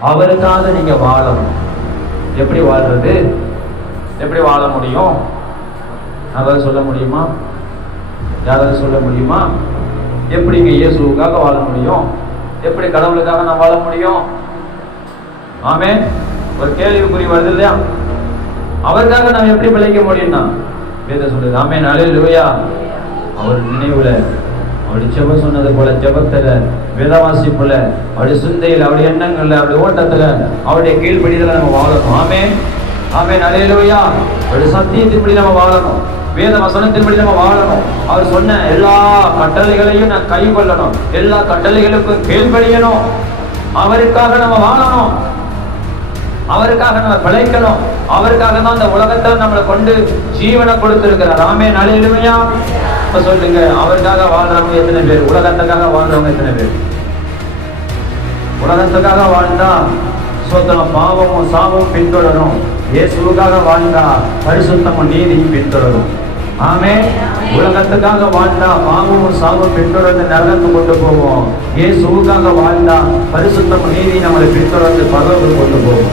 அவருக்காக நீங்க வாழணும். எப்படி வாழ்றது? எப்படி வாழ முடியும்? அதாவது சொல்ல முடியுமா? யாராவது சொல்ல முடியுமா? எப்படிங்க இயேசுவுக்காக வாழ முடியும்? எப்படி கடவுளுக்காக நான் வாழ முடியும்? ஆமே ஒரு கேள்விக்குறி வருது இல்லையா? அவருக்காக நாம் எப்படி பிழைக்க முடியும்னா? வேத சொல்லுது ஆமே நாளே லூயா அவர் நினைவுல அவருடைய ஜெபம் சொன்னது போல ஜெபத்துல போல அவருடைய சிந்தையில அவருடைய எண்ணங்கள்ல அவருடைய ஓட்டத்துல அவருடைய கீழ்ப்படிதல நம்ம வாழணும். ஆமே ஆமே நலையிலோயா அவருடைய சத்தியத்தின்படி நம்ம வாழணும். வேத வசனத்தின்படி நம்ம வாழணும். அவர் சொன்ன எல்லா கட்டளைகளையும் நான் கை கொள்ளணும் எல்லா கட்டளைகளுக்கும் கீழ்படியணும் அவருக்காக நம்ம வாழணும். அவருக்காக நம்ம பிழைக்கணும். அவருக்காக தான் அந்த உலகத்தை நம்மளை கொண்டு ஜீவனை கொடுத்திருக்கிறார். ஆமே நலையிலுமையா இப்ப சொல்லுங்க அவருக்காக வாழ்றவங்க எத்தனை பேர்? உலகத்துக்காக வாழ்றவங்க எத்தனை பேர்? உலகத்துக்காக வாழ்ந்தா சோத்திரம் பாவமும் சாபமும் பின்தொடரும். இயேசுக்காக வாழ்ந்தா பரிசுத்தமும் நீதியும் பின்தொடரும். ஆமே உலகத்துக்காக வாழ்ந்தா பாவமும் சாபம் பின்தொடர்ந்து நரகத்து கொண்டு போவோம். இயேசுவுக்காக வாழ்ந்தா பரிசுத்தமும் நீதி நம்மளை பின்தொடர்ந்து பரவ கொண்டு போவோம்.